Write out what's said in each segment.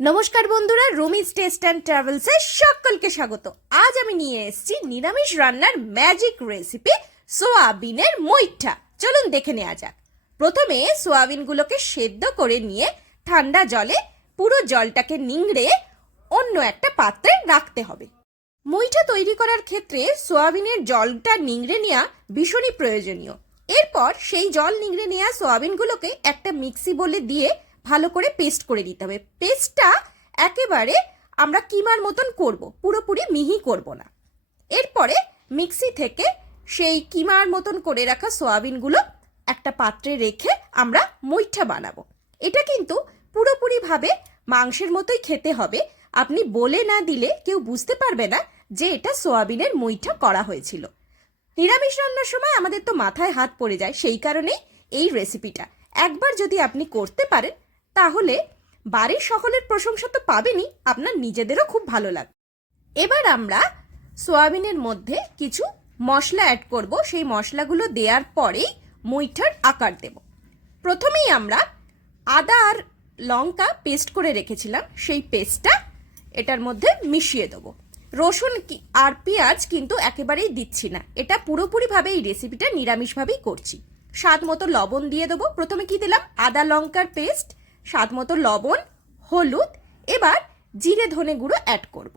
নমস্কার বন্ধুরা, Rumi's test and ট্রাভেলসে সকলকে স্বাগত। আজ আমি নিয়ে এসেছি নিরামিষ রান্নার ম্যাজিক রেসিপি, সোয়াবিনের মইঠা চলুন দেখে নেওয়া যাক। প্রথমে সোয়াবিনগুলোকে সেদ্ধ করে নিয়ে ঠান্ডা জলে পুরো জলটাকে নিংড়ে অন্য একটা পাত্রে রাখতে হবে। মইঠা তৈরি করার ক্ষেত্রে সোয়াবিনের জলটা নিংড়ে নেওয়া ভীষণই প্রয়োজনীয়। এরপর সেই জল নিংড়ে নেওয়া সোয়াবিনগুলোকে একটা মিক্সি বলে দিয়ে ভালো করে পেস্ট করে দিতে হবে। পেস্টটা একেবারে আমরা কিমার মতন করব, পুরোপুরি মিহি করব না। এরপরে মিক্সি থেকে সেই কিমার মতন করে রাখা সোয়াবিনগুলো একটা পাত্রে রেখে আমরা মইঠা বানাবো। এটা কিন্তু পুরোপুরিভাবে মাংসের মতোই খেতে হবে। আপনি বলে না দিলে কেউ বুঝতে পারবে না যে এটা সোয়াবিনের মইঠা করা হয়েছিল। নিরামিষ রান্নার সময় আমাদের তো মাথায় হাত পড়ে যায়, সেই কারণেই এই রেসিপিটা একবার যদি আপনি করতে পারেন তাহলে বাড়ির সকলের প্রশংসা তো পাবেনই আপনার নিজেদেরও খুব ভালো লাগবে এবার আমরা সোয়াবিনের মধ্যে কিছু মশলা অ্যাড করব, সেই মশলাগুলো দেওয়ার পরেই মুইঠার আকার দেব। প্রথমেই আমরা আদা আর লঙ্কা পেস্ট করে রেখেছিলাম, সেই পেস্টটা এটার মধ্যে মিশিয়ে দেবো। রসুন আর পেঁয়াজ কিন্তু একেবারেই দিচ্ছি না, এটা পুরোপুরিভাবে এই রেসিপিটা নিরামিষভাবেই করছি। স্বাদ মতো লবণ দিয়ে দেবো, প্রথমে কি দিলাম? আদা লঙ্কার পেস্ট স্বাদ মতো লবণ, হলুদ, এবার জিরে ধনে গুঁড়ো অ্যাড করব।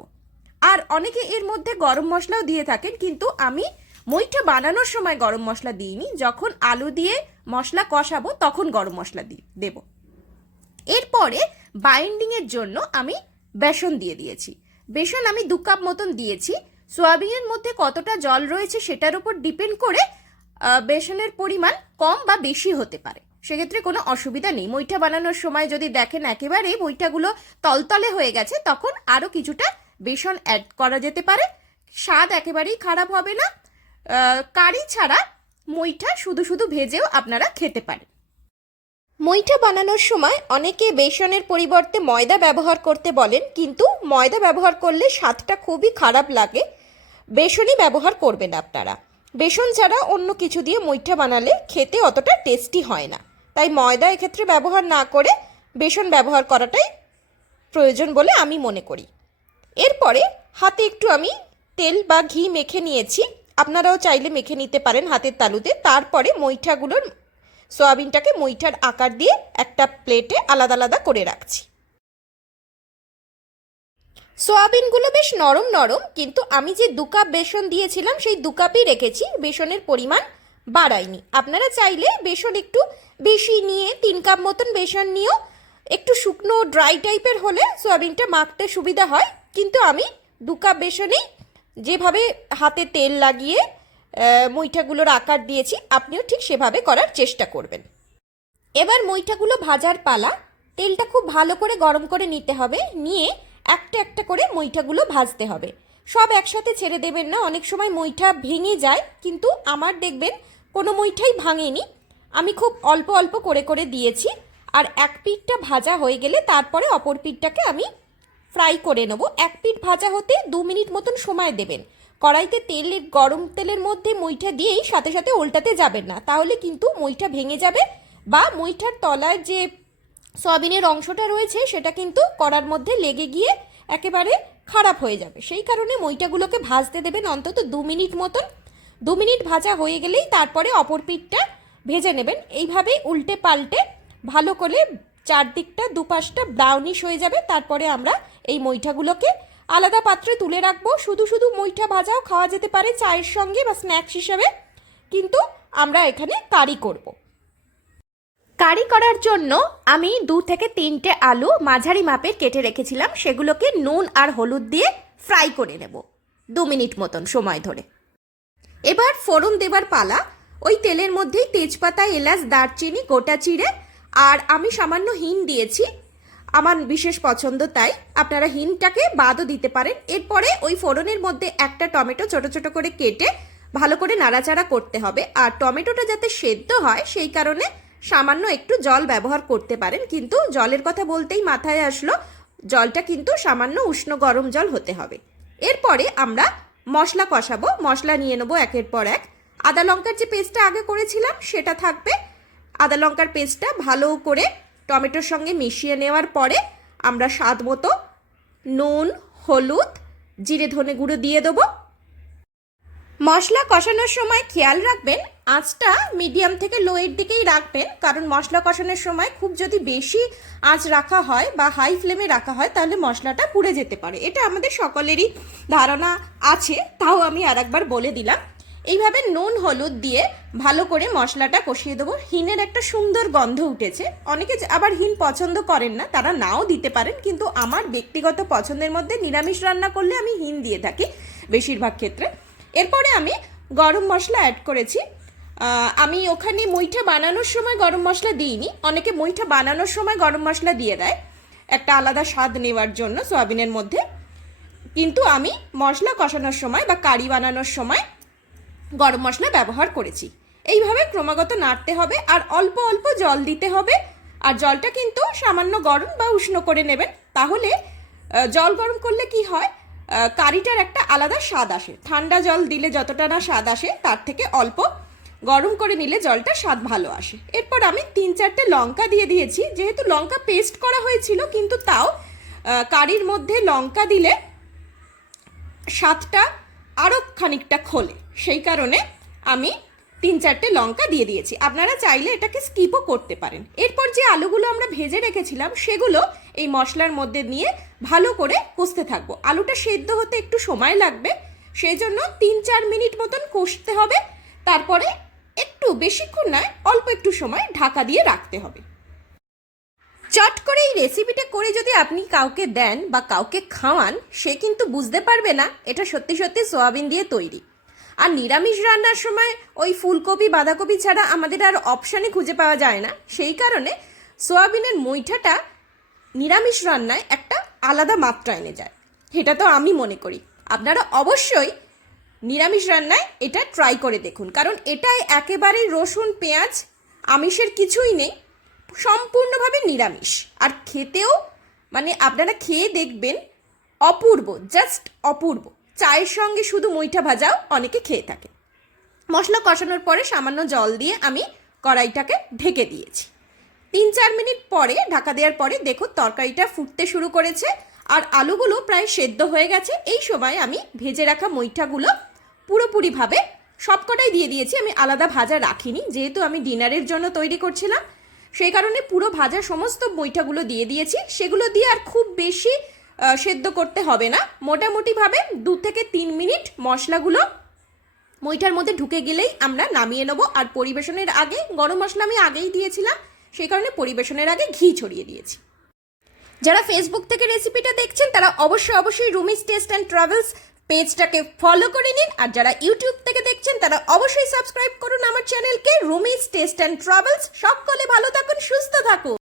আর অনেকে এর মধ্যে গরম মশলাও দিয়ে থাকেন, কিন্তু আমি মইটা বানানোর সময় গরম মশলা দিইনি। যখন আলু দিয়ে মশলা কষাবো, তখন গরম মশলা দিই দেবো। এরপরে বাইন্ডিংয়ের জন্য আমি বেসন দিয়ে দিয়েছি। বেসন আমি দু কাপ মতন দিয়েছি। সোয়াবিনের মধ্যে কতটা জল রয়েছে, সেটার উপর ডিপেন্ড করে বেসনের পরিমাণ কম বা বেশি হতে পারে। সেক্ষেত্রে কোনো অসুবিধা নেই। মইটা বানানোর সময় যদি দেখেন একেবারে মইটাগুলো তলতলে হয়ে গেছে, তখন আরও কিছুটা বেসন অ্যাড করা যেতে পারে। স্বাদ একেবারেই খারাপ হবে না। কারি ছাড়া মইটা শুধু শুধু ভেজেও আপনারা খেতে পারেন। মইটা বানানোর সময় অনেকে বেসনের পরিবর্তে ময়দা ব্যবহার করতে বলেন, কিন্তু ময়দা ব্যবহার করলে স্বাদটা খুবই খারাপ লাগে। বেসনই ব্যবহার করবেন আপনারা। বেসন ছাড়া অন্য কিছু দিয়ে মইঠা বানালে খেতে অতটা টেস্টি হয় না। তাই ময়দা এক্ষেত্রে ব্যবহার না করে বেসন ব্যবহার করাটাই প্রয়োজন বলে আমি মনে করি। এরপরে হাতে একটু আমি তেল বা ঘি মেখে নিয়েছি। আপনারাও চাইলে মেখে নিতে পারেন হাতের তালুতে। তারপরে মইঠাগুলোর সয়াবিনটাকে মইঠার আকার দিয়ে একটা প্লেটে আলাদা আলাদা করে রাখছি। সোয়াবিনগুলো বেশ নরম নরম, কিন্তু আমি যে দু কাপ বেসন দিয়েছিলাম, সেই দু কাপই রেখেছি। বেসনের পরিমাণ বাড়াইনি। আপনারা চাইলে বেসন একটু বেশি নিয়ে, তিন কাপ মতন বেসন নিয়েও একটু শুকনো ড্রাই টাইপের হলে সয়াবিনটা মাখতে সুবিধা হয়। কিন্তু আমি দু কাপ বেসনেই যেভাবে হাতে তেল লাগিয়ে মুইঠাগুলোর আকার দিয়েছি, আপনিও ঠিক সেভাবে করার চেষ্টা করবেন। এবার মইঠাগুলো ভাজার পালা। তেলটা খুব ভালো করে গরম করে নিতে হবে। নিয়ে একটা একটা করে মইঠাগুলো ভাজতে হবে। সব একসাথে ছেড়ে দেবেন না। অনেক সময় মইঠা ভেঙে যায়, কিন্তু আমার দেখবেন কোনো মইঠাই ভাঙেনি। আমি খুব অল্প অল্প করে করে দিয়েছি, আর এক পিঠটা ভাজা হয়ে গেলে তারপরে অপর পিঠটাকে আমি ফ্রাই করে নেব। এক পিঠ ভাজা হতে দু মিনিট মতন সময় দেবেন। কড়াইতে তেলের, গরম তেলের মধ্যে মইটা দিয়েই সাথে সাথে উল্টাতে যাবেন না। তাহলে কিন্তু মইটা ভেঙে যাবে বা মইটার তলার যে সয়াবিনের অংশটা রয়েছে সেটা কিন্তু কড়ার মধ্যে লেগে গিয়ে একেবারে খারাপ হয়ে যাবে। সেই কারণে মইটাগুলোকে ভাজতে দেবেন অন্তত দু মিনিট মতন। দু মিনিট ভাজা হয়ে গেলেই তারপরে অপর পিঠটা ভেজে নেবেন। এইভাবে উল্টে পাল্টে ভালো করে চারদিকটা, দুপাশটা ব্রাউনিশ হয়ে যাবে। তারপরে আমরা এই মইঠাগুলোকে আলাদা পাত্রে তুলে রাখব। শুধু শুধু মইঠা ভাজাও খাওয়া যেতে পারে চায়ের সঙ্গে বা স্ন্যাক্স হিসাবে। কিন্তু আমরা এখানে কারি করব। কারি করার জন্য আমি দু থেকে তিনটে আলু মাঝারি মাপের কেটে রেখেছিলাম। সেগুলোকে নুন আর হলুদ দিয়ে ফ্রাই করে নেব। দু মিনিট মতন সময় ধরে। এবার ফোড়ন দেবার পালা। ওই তেলের মধ্যেই তেজপাতা, এলাচ, দারচিনি, গোটা চিড়ে আর আমি সামান্য হিং দিয়েছি। আমার বিশেষ পছন্দ তাই। আপনারা হিংটাকে বাদও দিতে পারেন। এরপরে ওই ফোড়নের মধ্যে একটা টমেটো ছোট ছোট করে কেটে ভালো করে নাড়াচাড়া করতে হবে। আর টমেটোটা যাতে সেদ্ধ হয়, সেই কারণে সামান্য একটু জল ব্যবহার করতে পারেন। কিন্তু জলের কথা বলতেই মাথায় আসলো, জলটা কিন্তু সামান্য উষ্ণ গরম জল হতে হবে। এরপরে আমরা মশলা কষাবো, মশলা নিয়ে নেব একের পর এক। আদা লঙ্কার যে পেস্টটা আগে করেছিলাম, সেটা থাকবে। আদা লঙ্কার পেস্টটা ভালো করে টমেটোর সঙ্গে মিশিয়ে নেওয়ার পরে আমরা স্বাদ মতো নুন, হলুদ, জিরে ধনে গুঁড়ো দিয়ে দেবো। মশলা কষানোর সময় খেয়াল রাখবেন, আঁচটা মিডিয়াম থেকে লোয়ের দিকেই রাখবেন, কারণ মশলা কষানোর সময় খুব যদি বেশি আঁচ রাখা হয় বা হাই ফ্লেমে রাখা হয়, তাহলে মশলাটা পুড়ে যেতে পারে। এটা আমাদের সকলেরই ধারণা আছে, তাও আমি আর একবার বলে দিলাম। এইভাবে নুন, হলুদ দিয়ে ভালো করে মশলাটা কষিয়ে দেবো। হিনের একটা সুন্দর গন্ধ উঠেছে। অনেকে আবার হিন পছন্দ করেন না, তারা নাও দিতে পারেন, কিন্তু আমার ব্যক্তিগত পছন্দের মধ্যে নিরামিষ রান্না করলে আমি হিন দিয়ে থাকি বেশিরভাগ ক্ষেত্রে। এরপরে আমি গরম মশলা অ্যাড করেছি। আমি ওখানে মুইঠা বানানোর সময় গরম মশলা দিইনি। অনেকে মুইঠা বানানোর সময় গরম মশলা দিয়ে দেয়। একটা আলাদা স্বাদ নেওয়ার জন্য সয়াবিনের মধ্যে। কিন্তু আমি মশলা কষানোর সময় বা কারি বানানোর সময় গরম মশলা ব্যবহার করেছি। এইভাবে ক্রমাগত নাড়তে হবে আর অল্প অল্প জল দিতে হবে। আর জলটা কিন্তু সামান্য গরম বা উষ্ণ করে নেবেন। তাহলে জল গরম করলে কি হয়? কারিটার একটা আলাদা স্বাদ আসে। ঠান্ডা জল দিলে যতটা না স্বাদ আসে, তার থেকে অল্প গরম করে নিলে জলটা স্বাদ ভালো আসে। এরপর আমি তিন চারটে লঙ্কা দিয়ে দিয়েছি। যেহেতু লঙ্কা পেস্ট করা হয়েছিল, কিন্তু তাও কারির মধ্যে লঙ্কা দিলে স্বাদটা আরও খানিকটা খোলে। সেই কারণে আমি তিন চারটে লঙ্কা দিয়ে দিয়েছি। আপনারা চাইলে এটাকে স্কিপও করতে পারেন। এরপর যে আলুগুলো আমরা ভেজে রেখেছিলাম, সেগুলো এই মশলার মধ্যে নিয়ে ভালো করে কষতে থাকব। আলুটা সেদ্ধ হতে একটু সময় লাগবে সেই জন্য তিন চার মিনিট মতন কষতে হবে। তারপরে একটু, বেশিক্ষণ নয়, অল্প একটু সময় ঢাকা দিয়ে রাখতে হবে। চট করে এই রেসিপিটা করে যদি আপনি কাউকে দেন বা কাউকে খাওয়ান, সে কিন্তু বুঝতে পারবে না এটা সত্যি সত্যি সোয়াবিন দিয়ে তৈরি। আর নিরামিষ রান্নার সময় ওই ফুলকপি, বাঁধাকপি ছাড়া আমাদের আর অপশানে খুঁজে পাওয়া যায় না। সেই কারণে সোয়াবিনের মুইঠাটা নিরামিষ রান্নায় একটা আলাদা মাত্রা এনে যায়। এটা তো আমি মনে করি। আপনারা অবশ্যই নিরামিষ রান্নায় এটা ট্রাই করে দেখুন। কারণ এটাই একেবারেই রসুন, পেঁয়াজ, আমিষের কিছুই নেই। সম্পূর্ণভাবে নিরামিষ। আর খেতেও মানে আপনারা খেয়ে দেখবেন অপূর্ব জাস্ট অপূর্ব। চায়ের সঙ্গে শুধু মুইঠা ভাজাও অনেকে খেয়ে থাকে। মশলা কষানোর পরে সামান্য জল দিয়ে আমি কড়াইটাকে ঢেকে দিয়েছি। তিন চার মিনিট পরে, ঢাকা দেওয়ার পরে দেখুন তরকারিটা ফুটতে শুরু করেছে আর আলুগুলো প্রায় সেদ্ধ হয়ে গেছে। এই সময় আমি ভেজে রাখা মুইঠাগুলো পুরোপুরিভাবে সবকটাই দিয়ে দিয়েছি। আমি আলাদা ভাজা রাখিনি, যেহেতু আমি ডিনারের জন্য তৈরি করছিলাম। সেই কারণে পুরো ভাজা সমস্ত বইটাগুলো দিয়ে দিয়েছি। সেগুলো দিয়ে আর খুব বেশি সেদ্ধ করতে হবে না। মোটামুটিভাবে দু থেকে তিন মিনিট মশলাগুলো মইটার মধ্যে ঢুকে গেলেই আমরা নামিয়ে নেব। আর পরিবেশনের আগে, গরম মশলা আমি আগেই দিয়েছিলাম, সেই কারণে পরিবেশনের আগে ঘি ছড়িয়ে দিয়েছি। যারা ফেসবুক থেকে রেসিপিটা দেখছেন, তারা অবশ্যই অবশ্যই রুমিস টেস্ট অ্যান্ড ট্রাভেলস পেজটাকে ফলো করে নিন। আর যারা ইউটিউব থেকে দেখছেন, তারা অবশ্যই সাবস্ক্রাইব করুন আমার চ্যানেলকে রুমিস টেস্ট অ্যান্ড ট্রাভেলস সকলে ভালো থাকুন, সুস্থ থাকুন।